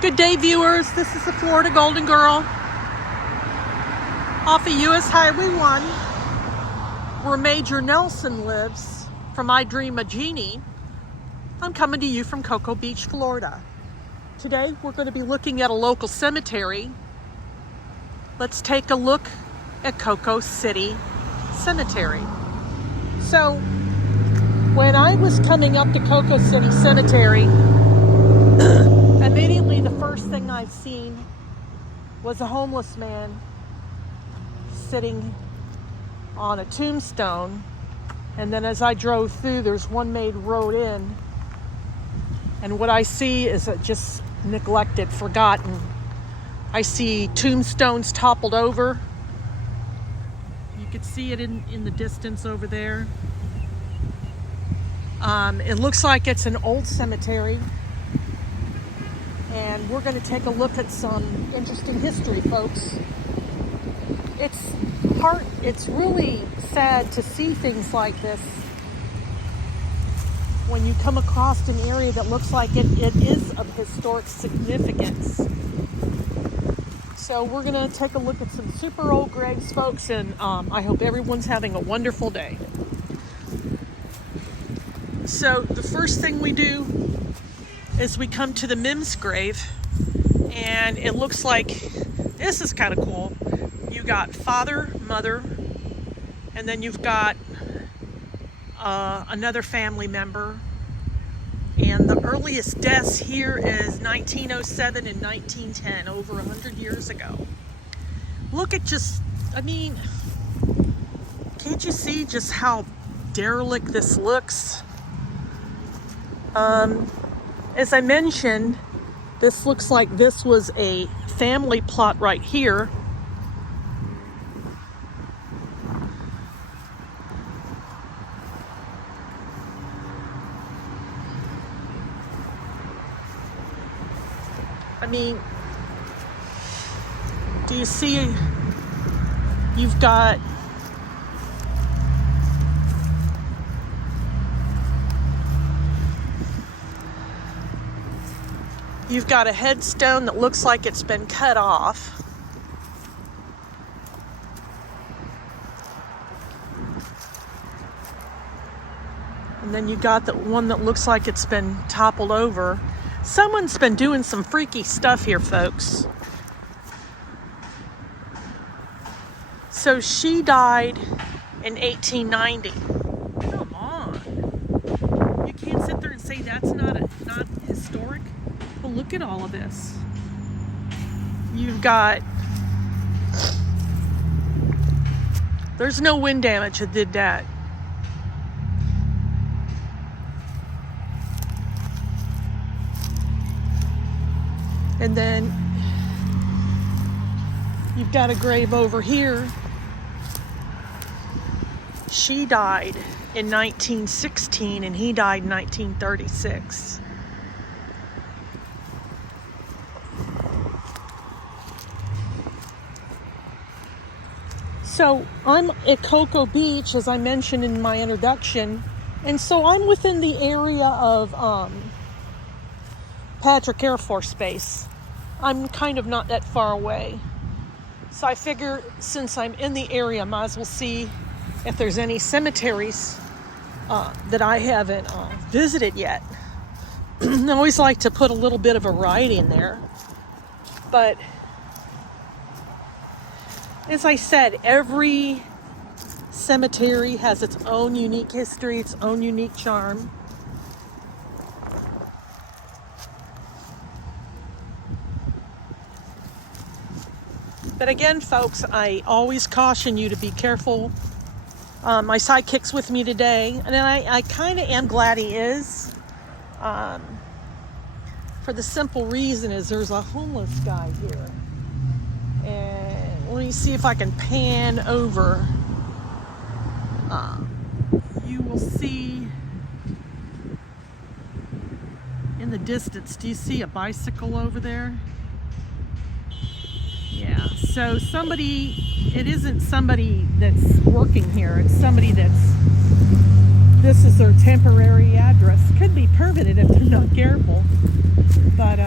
Good day, viewers. This is the Florida Golden Girl off of US Highway 1, where Major Nelson lives, from I Dream a Genie. I'm coming to you from Cocoa Beach, Florida. Today, we're going to be looking at a local cemetery. Let's take a look at Cocoa City Cemetery. So, when I was coming up to Cocoa City Cemetery, immediately the first thing I've seen was a homeless man sitting on a tombstone. And then as I drove through, there's one made road in. And what I see is just neglected, forgotten. I see tombstones toppled over. You could see it in the distance over there. It looks like it's an old cemetery. And we're going to take a look at some interesting history, folks. It's really sad to see things like this when you come across an area that looks like it is of historic significance. So we're going to take a look at some super old graves, folks, and I hope everyone's having a wonderful day. So the first thing we do is we come to the Mims grave, and it looks like this is kind of cool. You got father, mother, and then you've got another family member. And the earliest deaths here is 1907 and 1910, over 100 years ago. Look at can't you see just how derelict this looks? As I mentioned, this looks like this was a family plot right here. Do you see? You've got a headstone that looks like it's been cut off. And then you got the one that looks like it's been toppled over. Someone's been doing some freaky stuff here, folks. So she died in 1890. Come on. You can't sit there and say that's not historic. Well, look at all of this. You've got, there's no wind damage that did that. And then you've got a grave over here. She died in 1916 and he died in 1936. So I'm at Cocoa Beach, as I mentioned in my introduction, and so I'm within the area of Patrick Air Force Base. I'm kind of not that far away. So I figure since I'm in the area, I might as well see if there's any cemeteries that I haven't visited yet. I always like to put a little bit of variety in there. But as I said, every cemetery has its own unique history, its own unique charm. But again, folks, I always caution you to be careful. My sidekick's with me today, and I kind of am glad he is. For the simple reason is there's a homeless guy here. And let me see if I can pan over. You will see in the distance, do you see a bicycle over there? Yeah, so it isn't somebody that's working here, it's somebody this is their temporary address. Could be permanent if they're not careful. But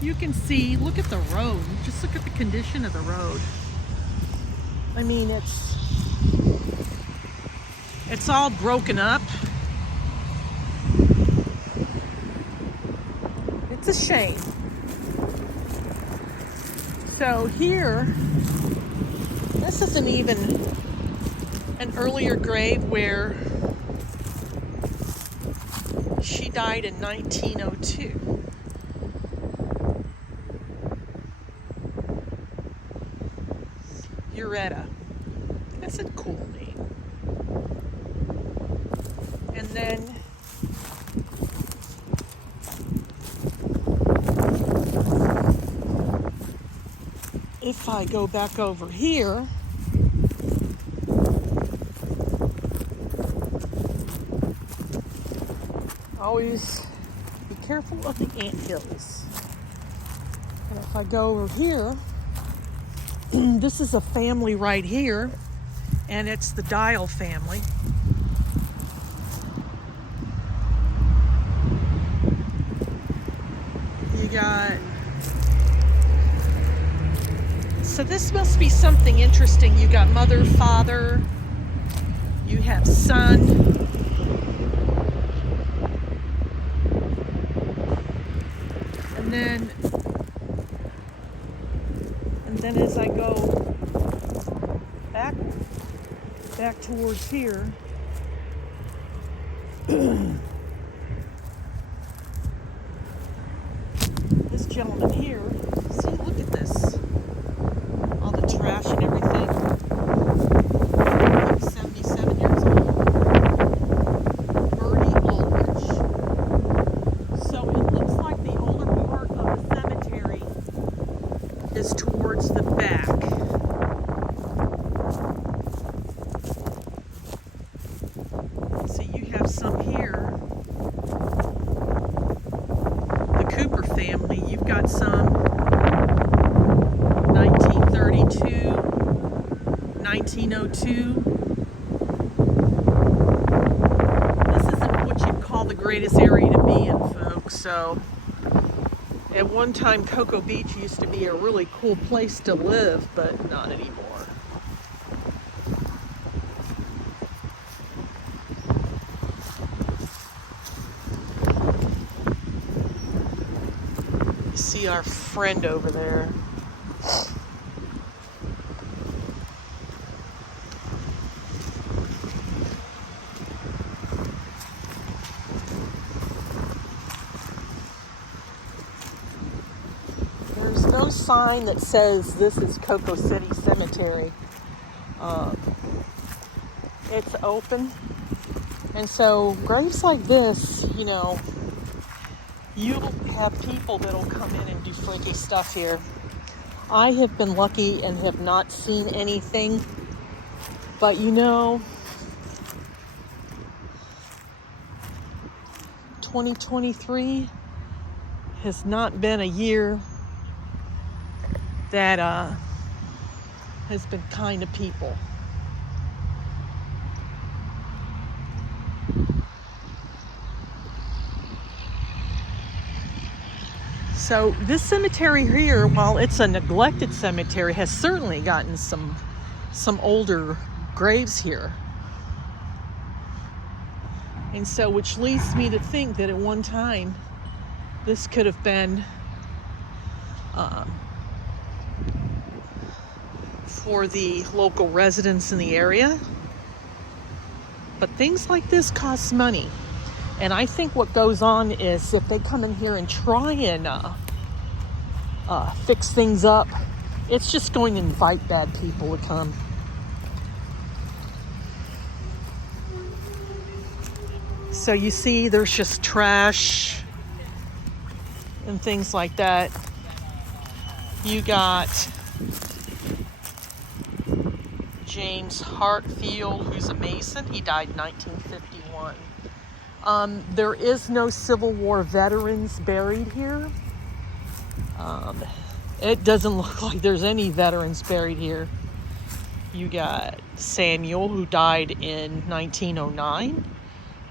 You can see, look at the road. Just look at the condition of the road. I mean, it's all broken up. It's a shame. So here, this isn't even an earlier grave where she died in 1902. Uretta. That's a cool name. And then if I go back over here, always be careful of the anthills. And if I go over here, this is a family right here, and it's the Dial family. You got... So this must be something interesting. You got mother, father, you have son. And then as I go back towards here, this gentleman here, see, look at this. All the trash and everything. He's 77 years old. Bernie Aldrich. So it looks like the older part of the cemetery is towards the back. So you have some here. The Cooper family, you've got some 1932, 1902. This isn't what you'd call the greatest area to be in, folks. So at one time, Cocoa Beach used to be a really cool place to live, but not anymore. You see our friend over there. There's no sign that says this is Cocoa City Cemetery. It's open. And so graves like this, you know, you'll have people that'll come in and do freaky stuff here. I have been lucky and have not seen anything. But you know, 2023 has not been a year that has been kind to people. So this cemetery here, while it's a neglected cemetery, has certainly gotten some older graves here. And so, which leads me to think that at one time, this could have been for the local residents in the area. But things like this cost money. And I think what goes on is if they come in here and try and fix things up, it's just going to invite bad people to come. So you see there's just trash and things like that. You got James Hartfield, who's a Mason. He died in 1951. There is no Civil War veterans buried here. It doesn't look like there's any veterans buried here. You got Samuel, who died in 1909,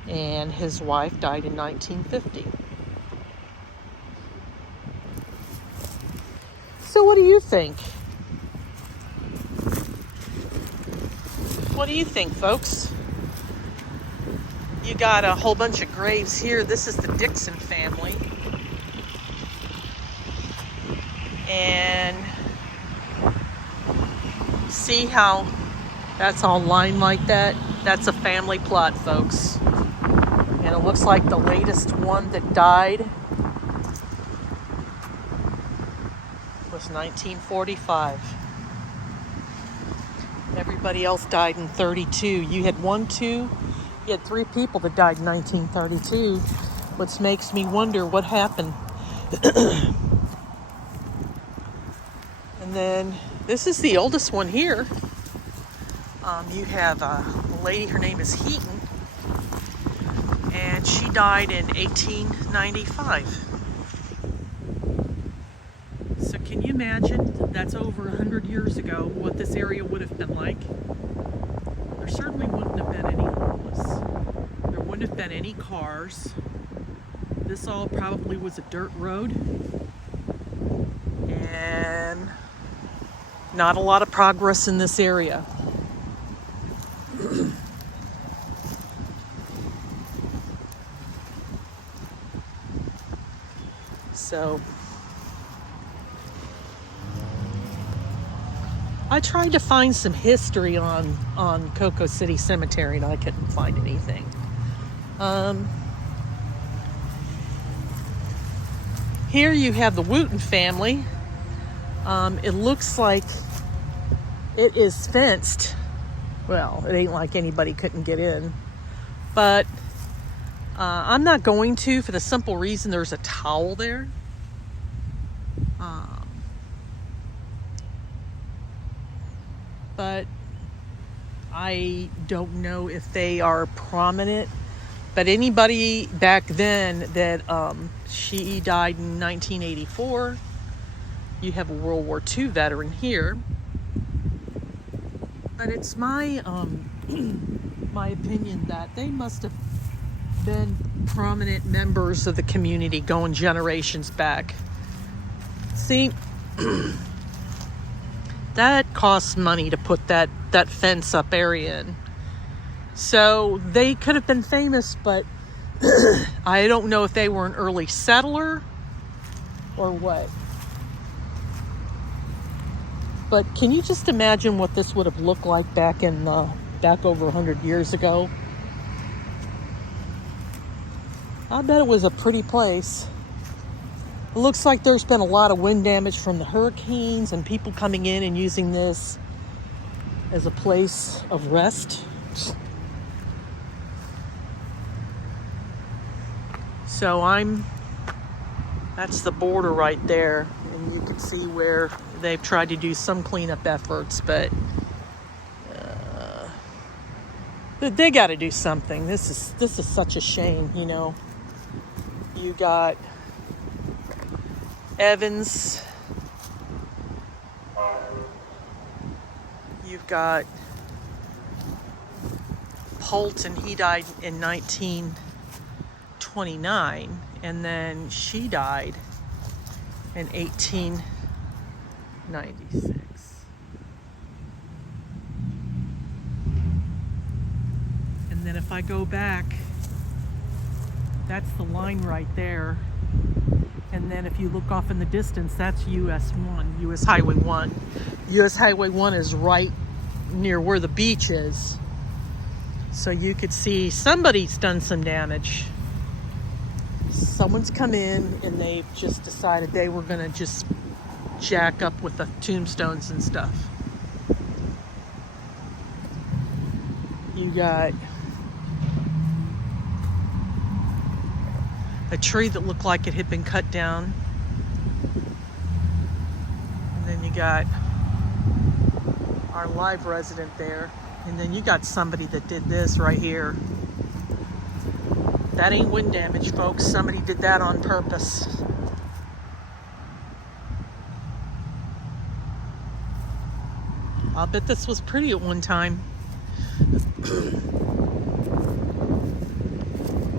and his wife died in 1950. So what do you think? What do you think, folks? You got a whole bunch of graves here. This is the Dixon family. And see how that's all lined like that? That's a family plot, folks. And it looks like the latest one that died was 1945. Everybody else died in 32. You had you had 3 people that died in 1932, which makes me wonder what happened. And then this is the oldest one here. You have a lady, her name is Heaton, and she died in 1895. So can you imagine, that's over 100 years ago, what this area would have been like? There certainly wouldn't have been any homeless. There wouldn't have been any cars. This all probably was a dirt road. And not a lot of progress in this area. So I tried to find some history on Cocoa City Cemetery, and I couldn't find anything. Here you have the Wooten family. It looks like it is fenced. Well, it ain't like anybody couldn't get in. But I'm not going to, for the simple reason there's a towel there. But I don't know if they are prominent. But anybody back then that she died in 1984. You have a World War II veteran here. But it's my my opinion that they must have been prominent members of the community going generations back. See, that costs money to put that fence up area in. So they could have been famous, but I don't know if they were an early settler or what. But can you just imagine what this would have looked like back over 100 years ago? I bet it was a pretty place. It looks like there's been a lot of wind damage from the hurricanes and people coming in and using this as a place of rest. So that's the border right there. And you can see where they've tried to do some cleanup efforts, but they got to do something. This is such a shame, you know. You got Evans. You've got Polton. He died in 1929, and then she died in 1896. And then if I go back, that's the line right there. And then if you look off in the distance, that's US 1, US Highway 1. US Highway 1 is right near where the beach is. So you could see somebody's done some damage. Someone's come in and they've just decided they were going to just jack up with the tombstones and stuff. You got a tree that looked like it had been cut down. And then you got our live resident there. And then you got somebody that did this right here. That ain't wind damage, folks. Somebody did that on purpose. I'll bet this was pretty at one time.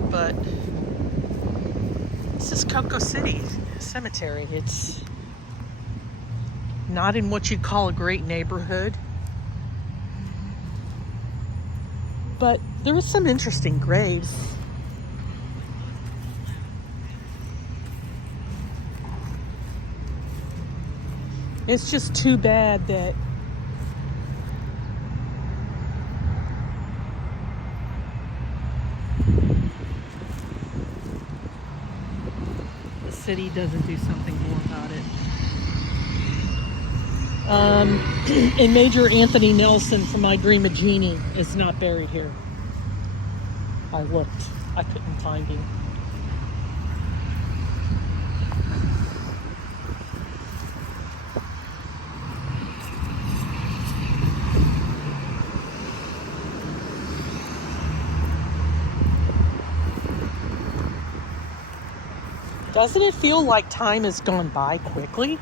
But this is Cocoa City Cemetery. Not in what you'd call a great neighborhood. But there was some interesting graves. It's just too bad that the city doesn't do something more about it. And Major Anthony Nelson from I Dream of Jeannie is not buried here. I looked. I couldn't find him. Doesn't it feel like time has gone by quickly?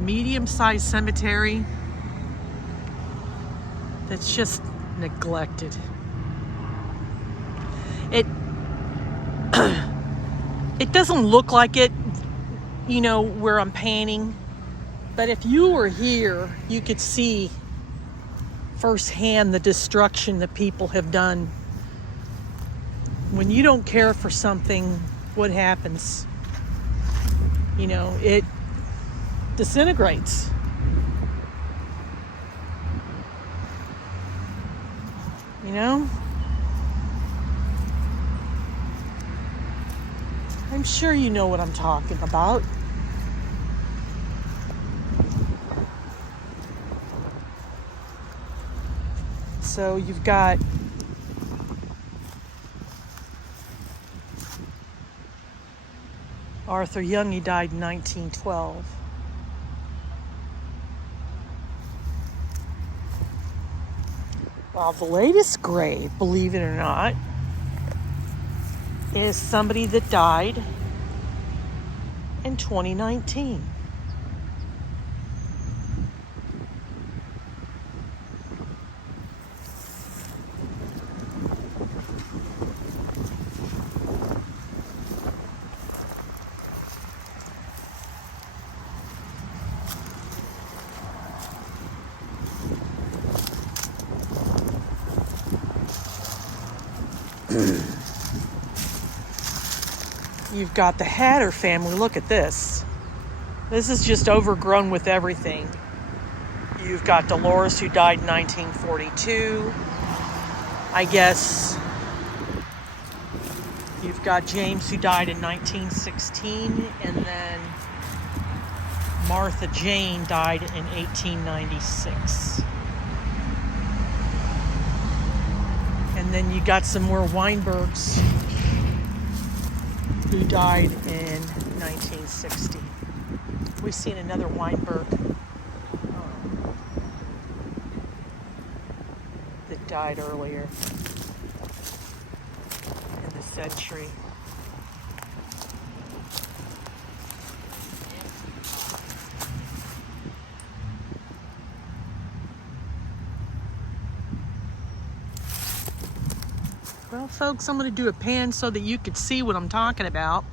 Medium-sized cemetery that's just neglected. It doesn't look like it, you know, where I'm painting, but if you were here, you could see firsthand the destruction that people have done. When you don't care for something, what happens? You know, it disintegrates. You know? I'm sure you know what I'm talking about. So you've got Arthur Young, he died in 1912. Well, the latest grave, believe it or not, is somebody that died in 2019. You've got the Hatter family. Look at this. This is just overgrown with everything. You've got Dolores, who died in 1942. I guess you've got James, who died in 1916. And then Martha Jane died in 1896. And then you got some more Weinbergs who died in 1960. We've seen another Weinberg that died earlier in the century. Well, folks, I'm going to do a pan so that you could see what I'm talking about.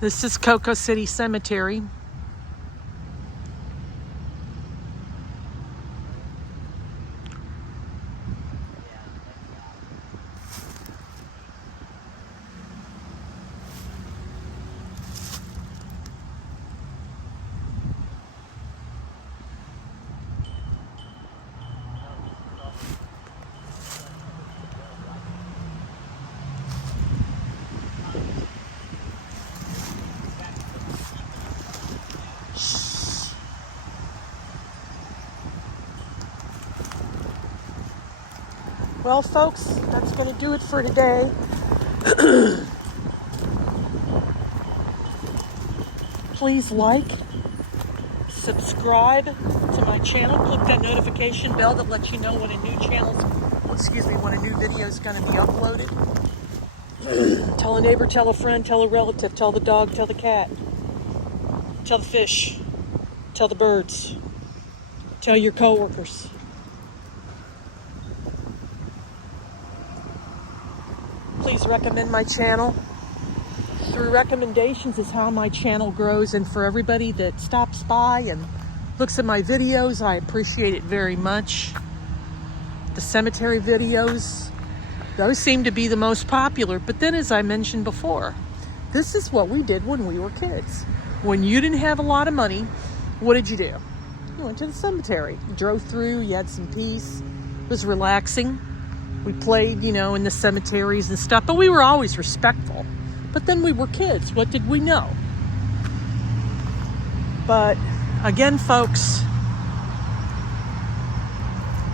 This is Cocoa City Cemetery. Well, folks, that's going to do it for today. Please like, subscribe to my channel. Click that notification bell that lets you know when a new when a new video is going to be uploaded. Tell a neighbor, tell a friend, tell a relative, tell the dog, tell the cat, tell the fish, tell the birds, tell your coworkers. Please recommend my channel. Through recommendations is how my channel grows, and for everybody that stops by and looks at my videos, I appreciate it very much. The cemetery videos, those seem to be the most popular, but then as I mentioned before, this is what we did when we were kids. When you didn't have a lot of money, what did you do? You went to the cemetery. You drove through, you had some peace. It was relaxing. We played, in the cemeteries and stuff, but we were always respectful. But then we were kids. What did we know? But again, folks,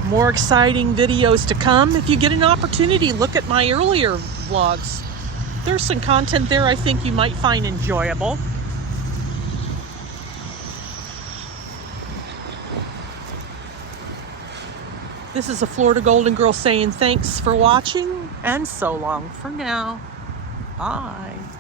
more exciting videos to come. If you get an opportunity, look at my earlier vlogs. There's some content there I think you might find enjoyable. This is a Florida Golden Girl saying thanks for watching and so long for now. Bye.